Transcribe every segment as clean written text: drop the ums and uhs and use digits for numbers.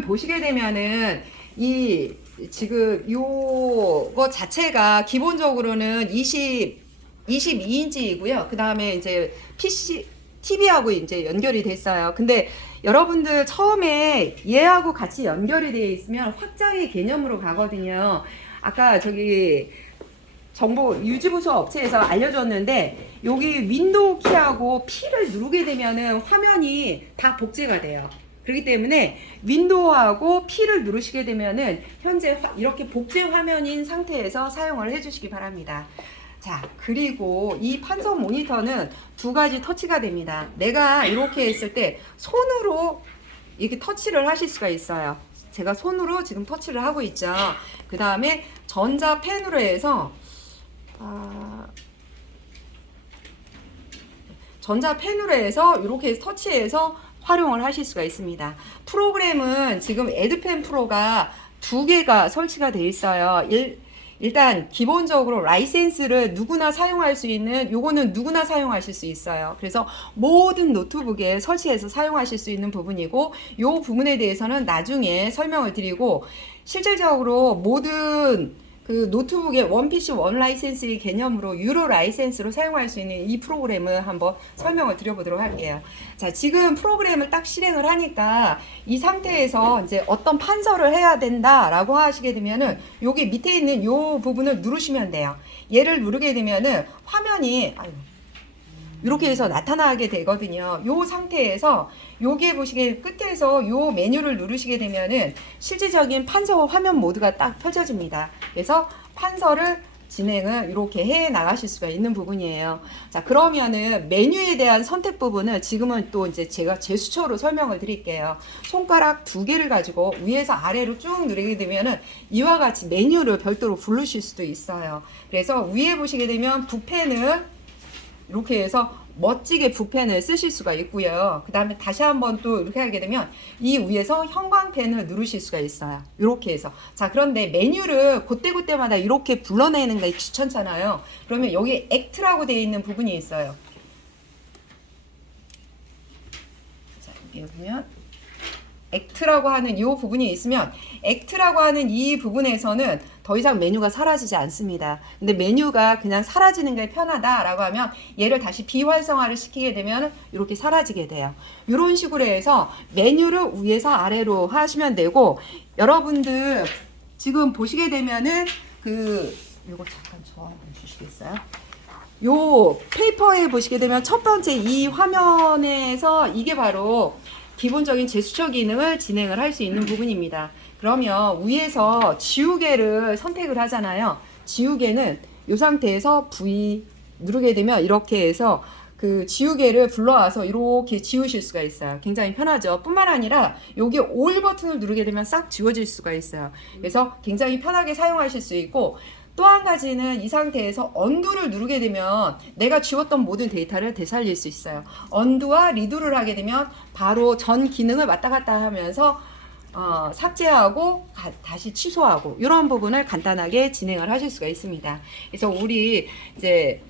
지금 보시게 되면은 이 지금 요거 자체가 기본적으로는 22인치이고요. 그 다음에 이제 PC, TV하고 이제 연결이 됐어요. 근데 여러분들 처음에 얘하고 같이 연결이 되어 있으면 확장의 개념으로 가거든요. 아까 저기 정보 유지보수 업체에서 알려줬는데 여기 윈도우 키하고 P를 누르게 되면은 화면이 다 복제가 돼요. 그렇기 때문에 윈도우하고 P를 누르시게 되면은 현재 이렇게 복제 화면인 상태에서 사용을 해주시기 바랍니다. 자, 그리고 이 판서 모니터는 두 가지 터치가 됩니다. 내가 이렇게 했을 때 손으로 이렇게 터치를 하실 수가 있어요. 제가 손으로 지금 터치를 하고 있죠. 그 다음에 전자펜으로 해서 전자펜으로 해서 이렇게 터치해서 활용을 하실 수가 있습니다. 프로그램은 지금 에드펜 프로가 두 개가 설치가 되어 있어요. 일단 기본적으로 라이센스를 누구나 사용할 수 있는 요거는 누구나 사용하실 수 있어요. 그래서 모든 노트북에 설치해서 사용하실 수 있는 부분이고 요 부분에 대해서는 나중에 설명을 드리고 실질적으로 모든 그 노트북의 원PC 원 라이센스의 개념으로 유로 라이센스로 사용할 수 있는 이 프로그램을 한번 설명을 드려보도록 할게요. 자, 지금 프로그램을 딱 실행을 하니까 이 상태에서 이제 어떤 판서를 해야 된다라고 하시게 되면은 여기 밑에 있는 요 부분을 누르시면 돼요. 얘를 누르게 되면은 화면이 이렇게 해서 나타나게 되거든요. 요 상태에서 여기에 보시게 끝에서 요 메뉴를 누르시게 되면은 실질적인 판서 화면 모드가 딱 펼쳐집니다. 그래서 판서를 진행을 이렇게 해 나가실 수가 있는 부분이에요. 자, 그러면은 메뉴에 대한 선택 부분을 지금은 또 이제 제가 제스처로 설명을 드릴게요. 손가락 두 개를 가지고 위에서 아래로 쭉 누르게 되면은 이와 같이 메뉴를 별도로 부르실 수도 있어요. 그래서 위에 보시게 되면 붓펜을 이렇게 해서 멋지게 붓펜을 쓰실 수가 있고요. 그 다음에 다시 한번 또 이렇게 하게 되면 이 위에서 형광펜을 누르실 수가 있어요. 이렇게 해서. 자, 그런데 메뉴를 그때그때마다 이렇게 불러내는 게 귀찮잖아요. 그러면 여기 액트라고 되어 있는 부분이 있어요. 자, 여기 보면 액트라고 하는 이 부분이 있으면 액트라고 하는 이 부분에서는 더 이상 메뉴가 사라지지 않습니다. 근데 메뉴가 그냥 사라지는 게 편하다라고 하면 얘를 다시 비활성화를 시키게 되면 이렇게 사라지게 돼요. 이런 식으로 해서 메뉴를 위에서 아래로 하시면 되고 여러분들 지금 보시게 되면은 요거 잠깐 저 한번 주시겠어요? 요 페이퍼에 보시게 되면 첫 번째 이 화면에서 이게 바로 기본적인 제스처 기능을 진행을 할 수 있는 부분입니다. 그러면 위에서 지우개를 선택을 하잖아요. 지우개는 이 상태에서 V 누르게 되면 이렇게 해서 그 지우개를 불러와서 이렇게 지우실 수가 있어요. 굉장히 편하죠. 뿐만 아니라 여기 올 버튼을 누르게 되면 싹 지워질 수가 있어요. 그래서 굉장히 편하게 사용하실 수 있고 또 한 가지는 이 상태에서 언두를 누르게 되면 내가 지웠던 모든 데이터를 되살릴 수 있어요. 언두와 리두를 하게 되면 바로 전 기능을 왔다 갔다 하면서 삭제하고 다시 취소하고 이런 부분을 간단하게 진행을 하실 수가 있습니다. 그래서 우리 이제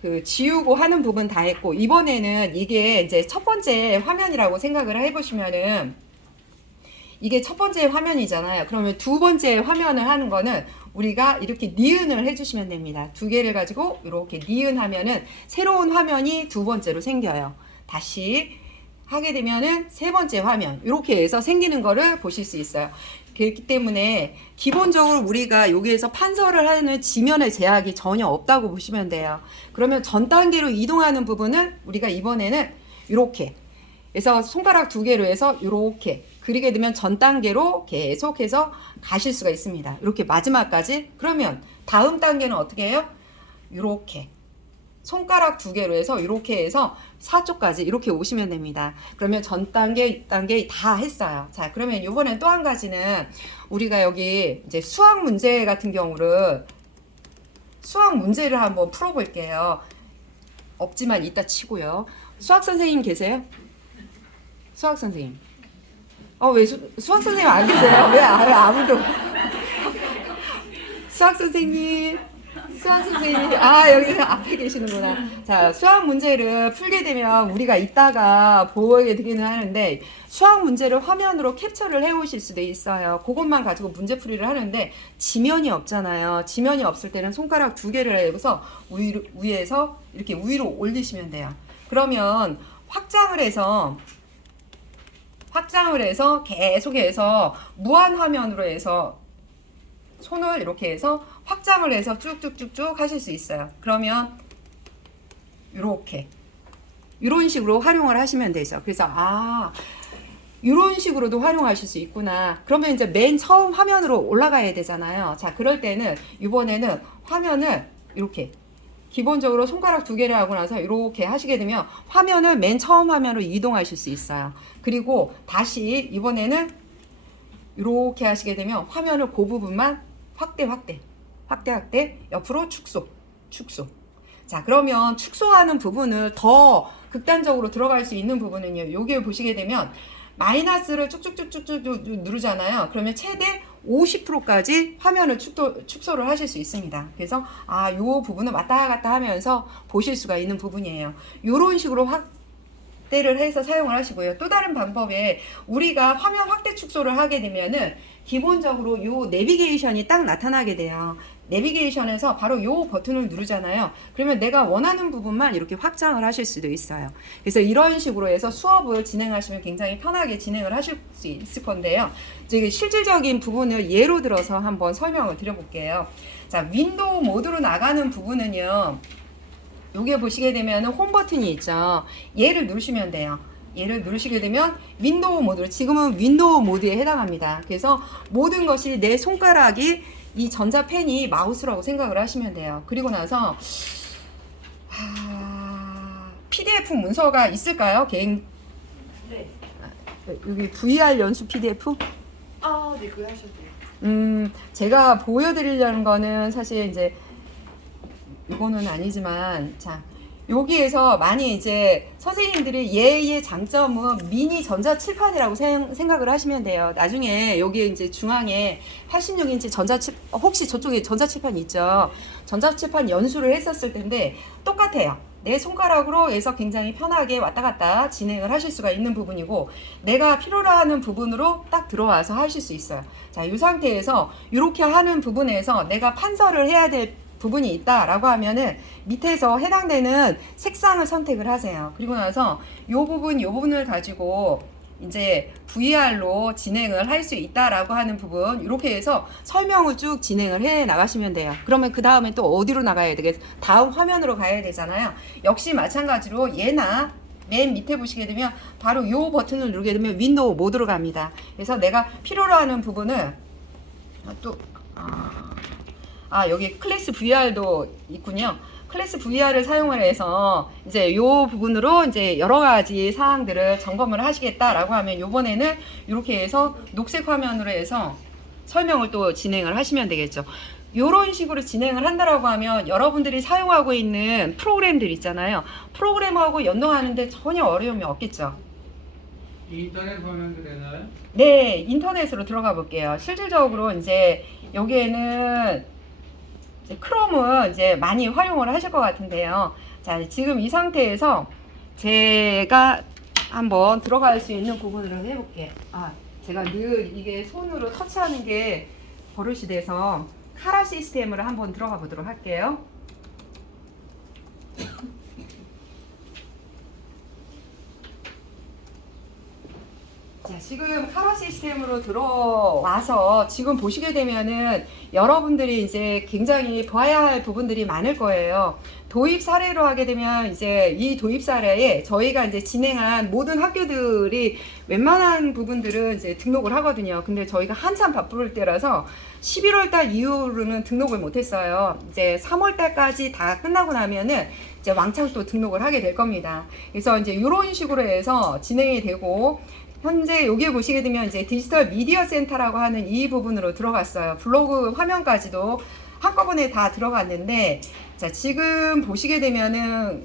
그 지우고 하는 부분 다 했고 이번에는 이게 이제 첫 번째 화면이라고 생각을 해보시면은 이게 첫 번째 화면이잖아요. 그러면 두 번째 화면을 하는 거는 우리가 이렇게 니은을 해주시면 됩니다. 두 개를 가지고 이렇게 니은 하면은 새로운 화면이 두 번째로 생겨요. 다시 하게 되면은 세 번째 화면 이렇게 해서 생기는 거를 보실 수 있어요. 그렇기 때문에 기본적으로 우리가 여기에서 판서를 하는 지면의 제약이 전혀 없다고 보시면 돼요. 그러면 전 단계로 이동하는 부분은 우리가 이번에는 이렇게 그래서 손가락 두 개로 해서 이렇게 그리게 되면 전 단계로 계속해서 가실 수가 있습니다. 이렇게 마지막까지. 그러면 다음 단계는 어떻게 해요? 이렇게 손가락 두 개로 해서 이렇게 해서 4쪽까지 이렇게 오시면 됩니다. 그러면 전 단계 다 했어요. 자, 그러면 이번엔 또 한 가지는 우리가 여기 이제 수학 문제 같은 경우를 수학 문제를 한번 풀어볼게요. 없지만 이따 치고요. 수학 선생님 계세요? 수학 선생님. 왜 수학 선생님 안 계세요? 왜 아무도? 수학 선생님. 수학 선생님이 여기 앞에 계시는구나. 자, 수학 문제를 풀게 되면 우리가 이따가 보게 되기는 하는데 수학 문제를 화면으로 캡처를 해오실 수도 있어요. 그것만 가지고 문제풀이를 하는데 지면이 없잖아요. 지면이 없을 때는 손가락 2개를 해서 위에서 이렇게 위로 올리시면 돼요. 그러면 확장을 해서 계속해서 무한 화면으로 해서 손을 이렇게 해서 확장을 해서 쭉쭉쭉쭉 하실 수 있어요. 그러면 이런 식으로 활용을 하시면 되죠. 그래서 이런 식으로도 활용하실 수 있구나. 그러면 이제 맨 처음 화면으로 올라가야 되잖아요. 자, 그럴 때는 이번에는 화면을 이렇게 기본적으로 손가락 2개를 하고 나서 이렇게 하시게 되면 화면을 맨 처음 화면으로 이동하실 수 있어요. 그리고 다시 이번에는 이렇게 하시게 되면 화면을 그 부분만 확대 옆으로 축소. 자, 그러면 축소하는 부분을 더 극단적으로 들어갈 수 있는 부분은요. 여기 보시게 되면 마이너스를 쭉쭉쭉쭉 누르잖아요. 그러면 최대 50%까지 화면을 축소를 하실 수 있습니다. 그래서 요 부분을 왔다 갔다 하면서 보실 수가 있는 부분이에요. 요런 식으로 확대를 해서 사용을 하시고요. 또 다른 방법에 우리가 화면 확대 축소를 하게 되면은 기본적으로 요 내비게이션이 딱 나타나게 돼요. 내비게이션에서 바로 요 버튼을 누르잖아요. 그러면 내가 원하는 부분만 이렇게 확장을 하실 수도 있어요. 그래서 이런 식으로 해서 수업을 진행하시면 굉장히 편하게 진행을 하실 수 있을 건데요. 이제 실질적인 부분을 예로 들어서 한번 설명을 드려볼게요. 자, 윈도우 모드로 나가는 부분은요. 여기에 보시게 되면 홈 버튼이 있죠. 얘를 누르시면 돼요. 얘를 누르시게 되면 윈도우 모드로, 지금은 윈도우 모드에 해당합니다. 그래서 모든 것이 내 손가락이 이 전자펜이 마우스라고 생각을 하시면 돼요. 그리고 나서 PDF 문서가 있을까요? 네. 여기 VR 연수 PDF? 네, 그거 하셔도 돼요. 제가 보여드리려는 거는 사실 이제 이거는 아니지만, 자, 여기에서 많이 이제 선생님들이 얘의 장점은 미니 전자칠판이라고 생각을 하시면 돼요. 나중에 여기 이제 중앙에 86인치 혹시 저쪽에 전자칠판 있죠? 전자칠판 연수를 했었을 텐데 똑같아요. 내 손가락으로 해서 굉장히 편하게 왔다 갔다 진행을 하실 수가 있는 부분이고, 내가 필요로 하는 부분으로 딱 들어와서 하실 수 있어요. 자, 이 상태에서 이렇게 하는 부분에서 내가 판서를 해야 될 부분이 있다라고 하면은 밑에서 해당되는 색상을 선택을 하세요. 그리고 나서 요 부분을 가지고 이제 VR로 진행을 할 수 있다라고 하는 부분, 이렇게 해서 설명을 쭉 진행을 해 나가시면 돼요. 그러면 그 다음에 또 어디로 나가야 되겠어요? 다음 화면으로 가야 되잖아요. 역시 마찬가지로 얘나 맨 밑에 보시게 되면 바로 요 버튼을 누르게 되면 윈도우 모드로 갑니다. 그래서 내가 필요로 하는 부분을 여기 클래스 VR도 있군요. 클래스 VR을 사용을 해서 이제 요 부분으로 이제 여러 가지 사항들을 점검을 하시겠다라고 하면 요번에는 이렇게 해서 녹색 화면으로 해서 설명을 또 진행을 하시면 되겠죠. 요런 식으로 진행을 한다라고 하면 여러분들이 사용하고 있는 프로그램들 있잖아요. 프로그램하고 연동하는데 전혀 어려움이 없겠죠. 인터넷 화면도 되나요? 네, 인터넷으로 들어가 볼게요. 실질적으로 이제 여기에는 크롬은 이제 많이 활용을 하실 것 같은데요. 자, 지금 이 상태에서 제가 한번 들어갈 수 있는 부분으로 해볼게요. 제가 늘 이게 손으로 터치하는 게 버릇이 돼서 카라 시스템으로 한번 들어가 보도록 할게요. 자, 지금 카라 시스템으로 들어와서 지금 보시게 되면은 여러분들이 이제 굉장히 봐야 할 부분들이 많을 거예요. 도입 사례로 하게 되면 이제 이 도입 사례에 저희가 이제 진행한 모든 학교들이 웬만한 부분들은 이제 등록을 하거든요. 근데 저희가 한참 바쁠 때라서 11월 달 이후로는 등록을 못 했어요. 이제 3월 달까지 다 끝나고 나면은 이제 왕창 또 등록을 하게 될 겁니다. 그래서 이제 이런 식으로 해서 진행이 되고, 현재 여기에 보시게 되면 이제 디지털 미디어 센터라고 하는 이 부분으로 들어갔어요. 블로그 화면까지도 한꺼번에 다 들어갔는데, 자, 지금 보시게 되면은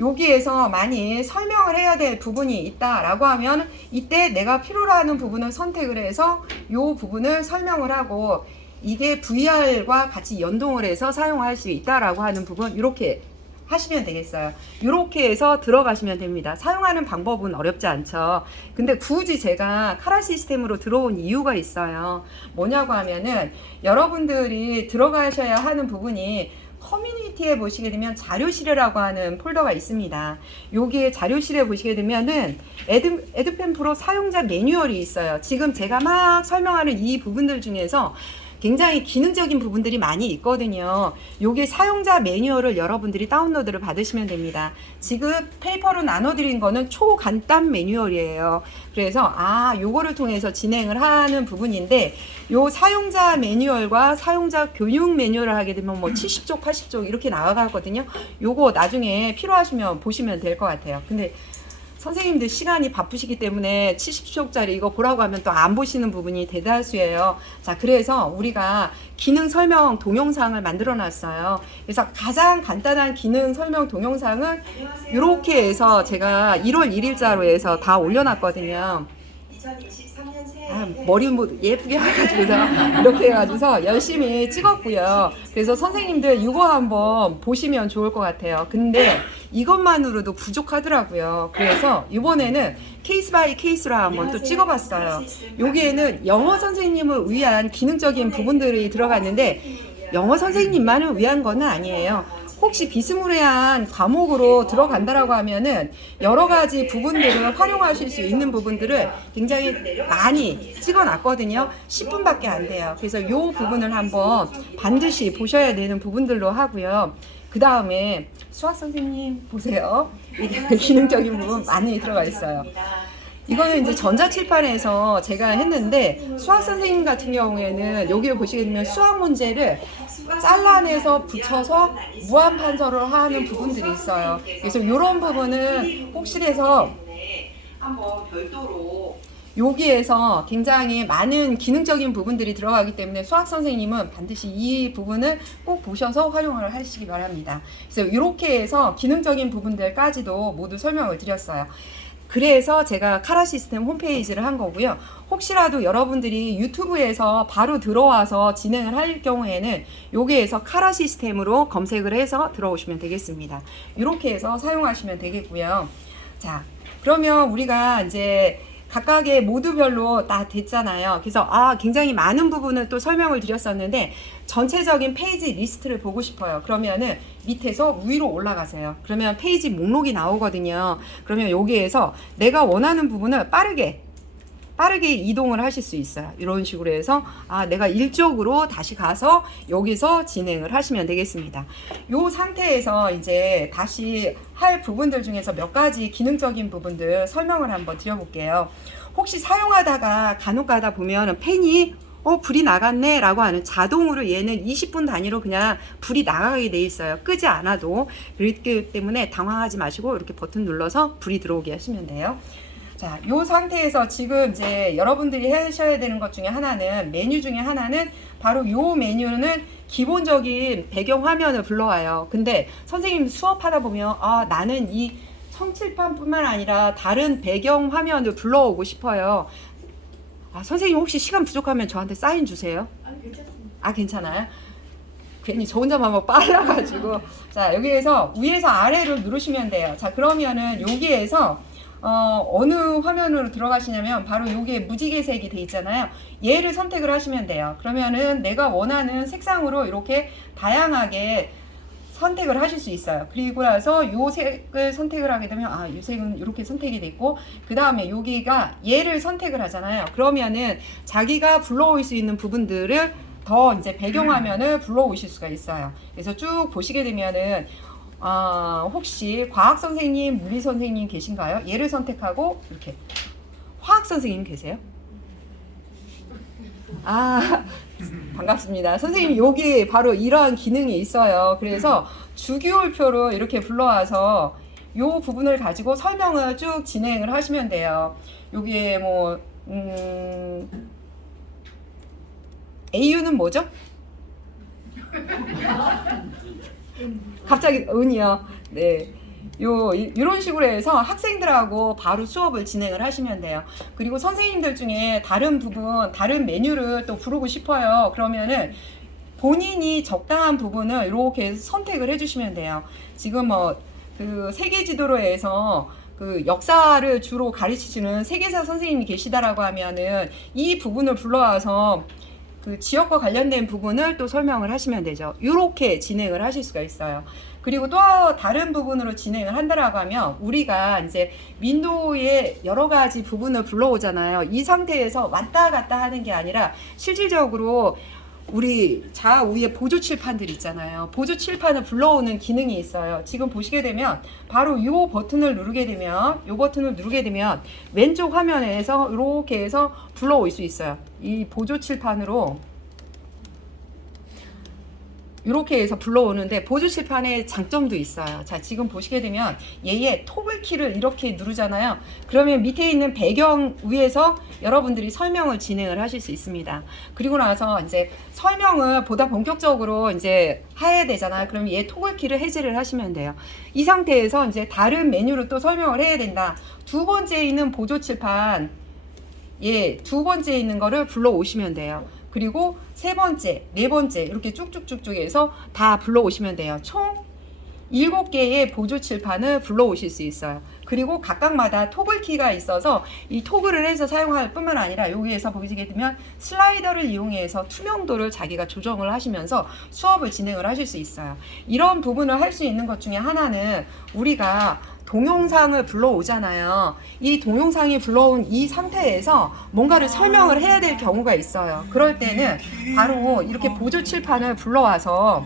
여기에서 많이 설명을 해야 될 부분이 있다라고 하면 이때 내가 필요로 하는 부분을 선택을 해서 이 부분을 설명을 하고, 이게 VR과 같이 연동을 해서 사용할 수 있다라고 하는 부분 이렇게 하시면 되겠어요. 이렇게 해서 들어가시면 됩니다. 사용하는 방법은 어렵지 않죠. 근데 굳이 제가 카라 시스템으로 들어온 이유가 있어요. 뭐냐고 하면은 여러분들이 들어가셔야 하는 부분이 커뮤니티에 보시게 되면 자료실이라고 하는 폴더가 있습니다. 여기에 자료실에 보시게 되면은 에듀펜 프로 사용자 매뉴얼이 있어요. 지금 제가 막 설명하는 이 부분들 중에서 굉장히 기능적인 부분들이 많이 있거든요. 요게 사용자 매뉴얼을 여러분들이 다운로드를 받으시면 됩니다. 지금 페이퍼로 나눠드린 거는 초간단 매뉴얼이에요. 그래서 요거를 통해서 진행을 하는 부분인데 요 사용자 매뉴얼과 사용자 교육 매뉴얼을 하게 되면 뭐 70쪽, 80쪽 이렇게 나와가거든요. 요거 나중에 필요하시면 보시면 될 것 같아요. 근데 선생님들 시간이 바쁘시기 때문에 70쪽짜리 이거 보라고 하면 또 안 보시는 부분이 대다수예요. 자, 그래서 우리가 기능 설명 동영상을 만들어 놨어요. 그래서 가장 간단한 기능 설명 동영상은 이렇게 해서 제가 1월 1일자로 해서 다 올려놨거든요. 2023년 새해 머리 뭐 예쁘게 해가지고서 이렇게 해가지고서 열심히 찍었고요. 그래서 선생님들 이거 한번 보시면 좋을 것 같아요. 근데 이것만으로도 부족하더라고요. 그래서 이번에는 케이스 바이 케이스로 한번 또 찍어봤어요. 여기에는 영어 선생님을 위한 기능적인 부분들이 들어갔는데 영어 선생님만을 위한 건 아니에요. 혹시 비스무리한 과목으로 들어간다라고 하면은 여러 가지 부분들을 활용하실 수 있는 부분들을 굉장히 많이 찍어놨거든요. 10분밖에 안 돼요. 그래서 이 부분을 한번 반드시 보셔야 되는 부분들로 하고요. 그 다음에 수학 선생님 보세요. 이게 기능적인 부분 많이 들어가 있어요. 이거는 이제 전자칠판에서 제가 했는데 수학 선생님 같은 경우에는 여기를 보시게 되면 수학 문제를 잘라내서 붙여서 무한 판서를 하는 부분들이 있어요. 그래서 이런 부분은 혹시라서 한번 별도로 여기에서 굉장히 많은 기능적인 부분들이 들어가기 때문에 수학 선생님은 반드시 이 부분을 꼭 보셔서 활용을 하시기 바랍니다. 그래서 이렇게 해서 기능적인 부분들까지도 모두 설명을 드렸어요. 그래서 제가 카라 시스템 홈페이지를 한 거고요. 혹시라도 여러분들이 유튜브에서 바로 들어와서 진행을 할 경우에는 여기에서 카라 시스템으로 검색을 해서 들어오시면 되겠습니다. 이렇게 해서 사용하시면 되겠고요. 자, 그러면 우리가 이제 각각의 모드별로 다 됐잖아요. 그래서 굉장히 많은 부분을 또 설명을 드렸었는데 전체적인 페이지 리스트를 보고 싶어요. 그러면은 밑에서 위로 올라가세요. 그러면 페이지 목록이 나오거든요. 그러면 여기에서 내가 원하는 부분을 빠르게 이동을 하실 수 있어요. 이런 식으로 해서 내가 일적으로 다시 가서 여기서 진행을 하시면 되겠습니다. 이 상태에서 이제 다시 할 부분들 중에서 몇 가지 기능적인 부분들 설명을 한번 드려볼게요. 혹시 사용하다가 간혹 가다 보면 펜이 불이 나갔네 라고 하는 자동으로 얘는 20분 단위로 그냥 불이 나가게 돼 있어요. 끄지 않아도. 그렇기 때문에 당황하지 마시고 이렇게 버튼 눌러서 불이 들어오게 하시면 돼요. 자, 요 상태에서 지금 이제 여러분들이 하셔야 되는 것 중에 하나는 메뉴 중에 하나는 바로 요 메뉴는 기본적인 배경 화면을 불러와요. 근데 선생님 수업하다 보면 나는 이 성칠판뿐만 아니라 다른 배경 화면을 불러오고 싶어요. 선생님 혹시 시간 부족하면 저한테 사인 주세요. 괜찮습니다. 괜찮아요? 괜히 저 혼자만 막 빨라가지고. 자, 여기에서 위에서 아래로 누르시면 돼요. 자, 그러면은 여기에서 어느 화면으로 들어가시냐면 바로 여기에 무지개색이 돼 있잖아요. 얘를 선택을 하시면 돼요. 그러면은 내가 원하는 색상으로 이렇게 다양하게 선택을 하실 수 있어요. 그리고 나서 요 색을 선택을 하게 되면 요 색은 이렇게 선택이 됐고 그 다음에 여기가 얘를 선택을 하잖아요. 그러면은 자기가 불러올 수 있는 부분들을 더 이제 배경화면을 불러오실 수가 있어요. 그래서 쭉 보시게 되면은 혹시 과학 선생님, 물리 선생님 계신가요? 얘를 선택하고 이렇게 화학 선생님 계세요? 반갑습니다. 선생님 여기 바로 이러한 기능이 있어요. 그래서 주기율표로 이렇게 불러와서 요 부분을 가지고 설명을 쭉 진행을 하시면 돼요. 여기에 뭐 AU는 뭐죠? 갑자기 은이요. 네. 이런 식으로 해서 학생들하고 바로 수업을 진행을 하시면 돼요. 그리고 선생님들 중에 다른 부분, 다른 메뉴를 또 부르고 싶어요. 그러면은 본인이 적당한 부분을 이렇게 해서 선택을 해주시면 돼요. 지금 그 세계 지도로에서 그 역사를 주로 가르치시는 세계사 선생님이 계시다라고 하면은 이 부분을 불러와서 그 지역과 관련된 부분을 또 설명을 하시면 되죠. 이렇게 진행을 하실 수가 있어요. 그리고 또 다른 부분으로 진행을 한다라고 하면 우리가 이제 민도의 여러 가지 부분을 불러오잖아요. 이 상태에서 왔다 갔다 하는 게 아니라 실질적으로 우리 좌우에 보조 칠판들 있잖아요. 보조 칠판을 불러오는 기능이 있어요. 지금 보시게 되면 바로 이 버튼을 누르게 되면 왼쪽 화면에서 이렇게 해서 불러올 수 있어요. 이 보조 칠판으로 이렇게 해서 불러오는데 보조 칠판의 장점도 있어요. 자, 지금 보시게 되면 얘의 토글 키를 이렇게 누르잖아요. 그러면 밑에 있는 배경 위에서 여러분들이 설명을 진행을 하실 수 있습니다. 그리고 나서 이제 설명을 보다 본격적으로 이제 해야 되잖아요. 그러면 얘 토글 키를 해제를 하시면 돼요. 이 상태에서 이제 다른 메뉴로 또 설명을 해야 된다. 두 번째 있는 보조 칠판, 두 번째 있는 거를 불러오시면 돼요. 그리고 세 번째, 네 번째 이렇게 쭉쭉쭉쭉 해서 다 불러오시면 돼요. 총 7개의 보조 칠판을 불러오실 수 있어요. 그리고 각각마다 토글 키가 있어서 이 토글을 해서 사용할 뿐만 아니라 여기에서 보시게 되면 슬라이더를 이용해서 투명도를 자기가 조정을 하시면서 수업을 진행을 하실 수 있어요. 이런 부분을 할 수 있는 것 중에 하나는 우리가 동영상을 불러오잖아요. 이 동영상이 불러온 이 상태에서 뭔가를 설명을 해야 될 경우가 있어요. 그럴 때는 바로 이렇게 보조 칠판을 불러와서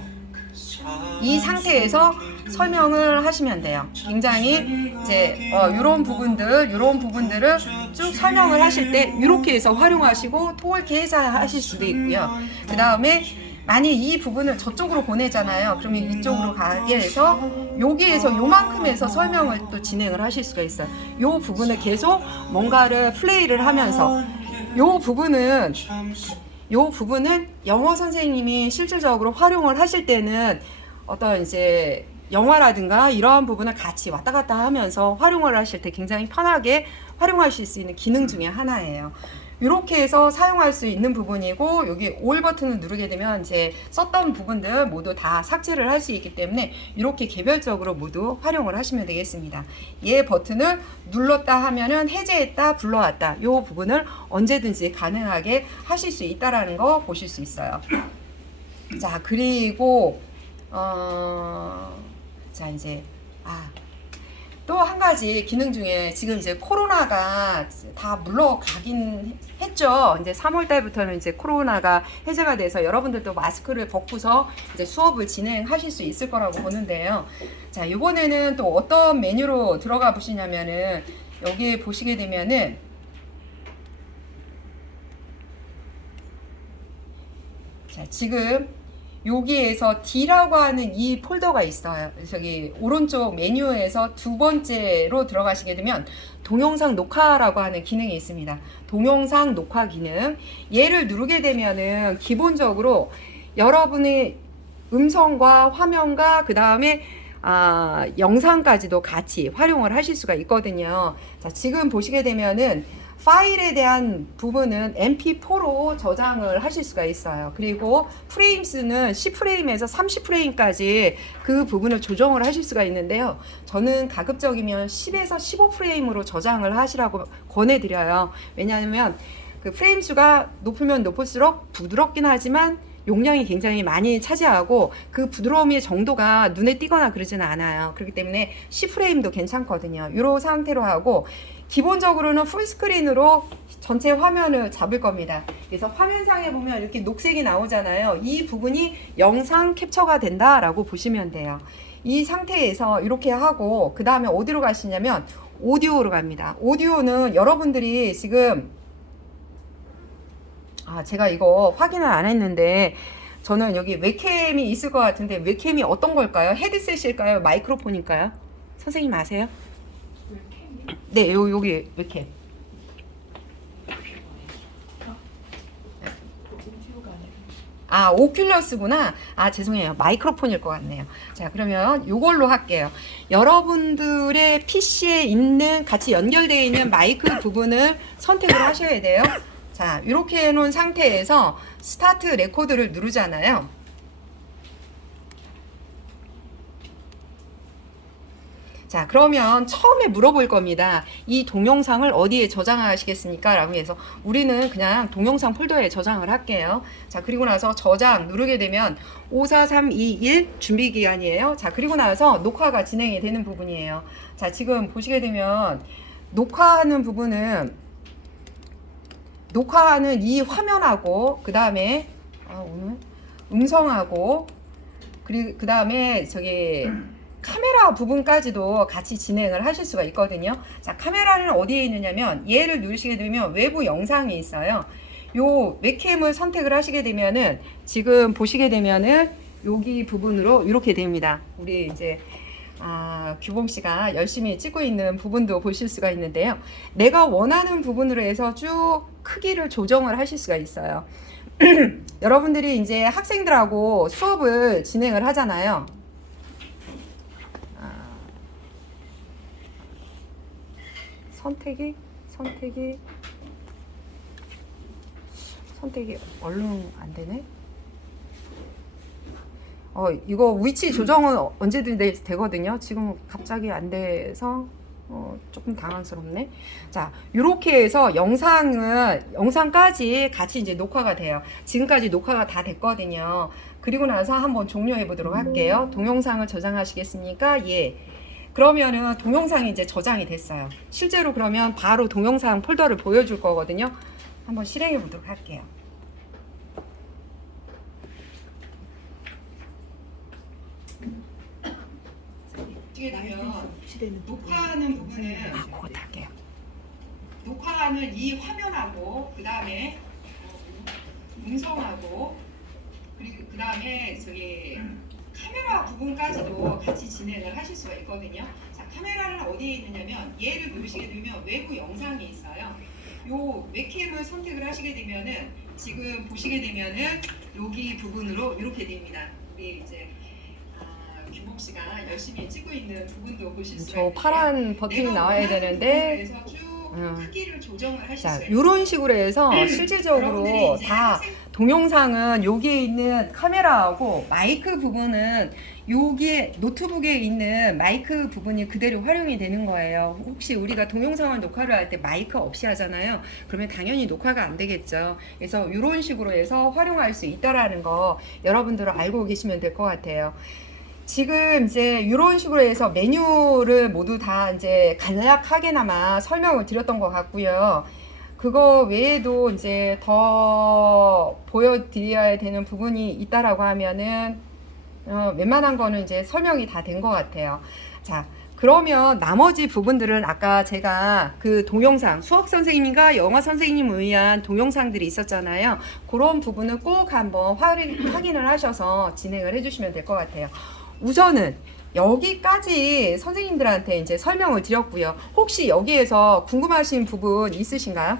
이 상태에서 설명을 하시면 돼요. 굉장히 이제 이런 부분들을 쭉 설명을 하실 때 이렇게 해서 활용하시고 토글키 해제하실 수도 있고요. 그 다음에 만약 이 부분을 저쪽으로 보내잖아요. 그러면 이쪽으로 가게 해서 여기에서 요만큼 해서 설명을 또 진행을 하실 수가 있어요. 요 부분을 계속 뭔가를 플레이를 하면서 요 부분은 영어 선생님이 실질적으로 활용을 하실 때는 어떤 이제 영화라든가 이러한 부분을 같이 왔다 갔다 하면서 활용을 하실 때 굉장히 편하게 활용하실 수 있는 기능 중에 하나예요. 이렇게 해서 사용할 수 있는 부분이고 여기 올 버튼을 누르게 되면 이제 썼던 부분들 모두 다 삭제를 할 수 있기 때문에 이렇게 개별적으로 모두 활용을 하시면 되겠습니다. 얘 버튼을 눌렀다 하면은 해제했다, 불러왔다 이 부분을 언제든지 가능하게 하실 수 있다라는 거 보실 수 있어요. 자, 그리고 자 이제 또 한 가지 기능 중에 지금 이제 코로나가 다 물러가긴 했죠. 이제 3월 달부터는 이제 코로나가 해제가 돼서 여러분들도 마스크를 벗고서 이제 수업을 진행하실 수 있을 거라고 보는데요. 자, 이번에는 또 어떤 메뉴로 들어가 보시냐면은 여기 보시게 되면은 자, 지금 여기에서 D라고 하는 이 폴더가 있어요. 저기 오른쪽 메뉴에서 두 번째로 들어가시게 되면 동영상 녹화라고 하는 기능이 있습니다. 동영상 녹화 기능. 얘를 누르게 되면은 기본적으로 여러분의 음성과 화면과 그 다음에 영상까지도 같이 활용을 하실 수가 있거든요. 자, 지금 보시게 되면은 파일에 대한 부분은 mp4로 저장을 하실 수가 있어요. 그리고 프레임 수는 10프레임에서 30프레임까지 그 부분을 조정을 하실 수가 있는데요. 저는 가급적이면 10에서 15프레임으로 저장을 하시라고 권해드려요. 왜냐하면 그 프레임 수가 높으면 높을수록 부드럽긴 하지만 용량이 굉장히 많이 차지하고 그 부드러움의 정도가 눈에 띄거나 그러지는 않아요. 그렇기 때문에 10프레임도 괜찮거든요. 이런 상태로 하고 기본적으로는 풀스크린으로 전체 화면을 잡을 겁니다. 그래서 화면상에 보면 이렇게 녹색이 나오잖아요. 이 부분이 영상 캡처가 된다라고 보시면 돼요. 이 상태에서 이렇게 하고 그 다음에 어디로 가시냐면 오디오로 갑니다. 오디오는 여러분들이 지금 제가 이거 확인을 안 했는데 저는 여기 웹캠이 있을 것 같은데 웹캠이 어떤 걸까요? 헤드셋일까요? 마이크로폰일까요? 선생님 아세요? 네, 여기 웹캠. 아, 오큘러스구나. 아, 죄송해요. 마이크로폰일 것 같네요. 자, 그러면 이걸로 할게요. 여러분들의 PC에 있는 같이 연결되어 있는 마이크 부분을 선택을 하셔야 돼요. 자, 이렇게 해놓은 상태에서 스타트 레코드를 누르잖아요. 자, 그러면 처음에 물어볼 겁니다. 이 동영상을 어디에 저장하시겠습니까? 라고 해서 우리는 그냥 동영상 폴더에 저장을 할게요. 자, 그리고 나서 저장 누르게 되면 54321 준비 기간이에요. 자, 그리고 나서 녹화가 진행이 되는 부분이에요. 자, 지금 보시게 되면 녹화하는 부분은 녹화하는 이 화면하고 그 다음에 오늘 음성하고 그리고 그 다음에 저기 카메라 부분까지도 같이 진행을 하실 수가 있거든요. 자, 카메라는 어디에 있느냐면 얘를 누르시게 되면 외부 영상이 있어요. 요 웹캠을 선택을 하시게 되면은 지금 보시게 되면은 여기 부분으로 이렇게 됩니다. 우리 이제 규봉 씨가 열심히 찍고 있는 부분도 보실 수가 있는데요. 내가 원하는 부분으로 해서 쭉 크기를 조정을 하실 수가 있어요. 여러분들이 이제 학생들하고 수업을 진행을 하잖아요. 선택이 얼른 안 되네. 이거 위치 조정은 언제든 되거든요. 지금 갑자기 안 돼서 조금 당황스럽네. 자, 이렇게 해서 영상까지 같이 이제 녹화가 돼요. 지금까지 녹화가 다 됐거든요. 그리고 나서 한번 종료해 보도록 할게요. 동영상을 저장하시겠습니까? 예. 그러면은 동영상이 이제 저장이 됐어요. 실제로 그러면 바로 동영상 폴더를 보여줄 거거든요. 한번 실행해 보도록 할게요. 어떻게 되면 녹화하는 부분은 그거 할게요. 녹화하는 이 화면하고 그 다음에 음성하고 그리고 그 다음에 저기 카메라 부분까지도 같이 진행을 하실 수가 있거든요. 자, 카메라는 어디에 있느냐면 얘를 누르시게 되면 외부 영상이 있어요. 요 웹캠을 선택을 하시게 되면은 지금 보시게 되면은 여기 부분으로 이렇게 됩니다. 우리 이제 규봉 씨가 열심히 찍고 있는 부분도 보실 수가 있는데 저 파란 버튼이 나와야 되는데 그래서 쭉 크기를 조정을 하실 자, 수가 있어요. 이런 식으로 해서 실질적으로 다 동영상은 여기에 있는 카메라하고 마이크 부분은 여기에 노트북에 있는 마이크 부분이 그대로 활용이 되는 거예요. 혹시 우리가 동영상을 녹화를 할 때 마이크 없이 하잖아요. 그러면 당연히 녹화가 안 되겠죠. 그래서 이런 식으로 해서 활용할 수 있다라는 거 여러분들은 알고 계시면 될 것 같아요. 지금 이제 이런 식으로 해서 메뉴를 모두 다 이제 간략하게나마 설명을 드렸던 것 같고요. 그거 외에도 이제 더 보여드려야 되는 부분이 있다라고 하면은 웬만한 거는 이제 설명이 다 된 것 같아요. 자, 그러면 나머지 부분들은 아까 제가 그 동영상 수학 선생님과 영어 선생님을 위한 동영상들이 있었잖아요. 그런 부분을 꼭 한번 확인을 하셔서 진행을 해주시면 될 것 같아요. 우선은 여기까지 선생님들한테 이제 설명을 드렸고요. 혹시 여기에서 궁금하신 부분 있으신가요?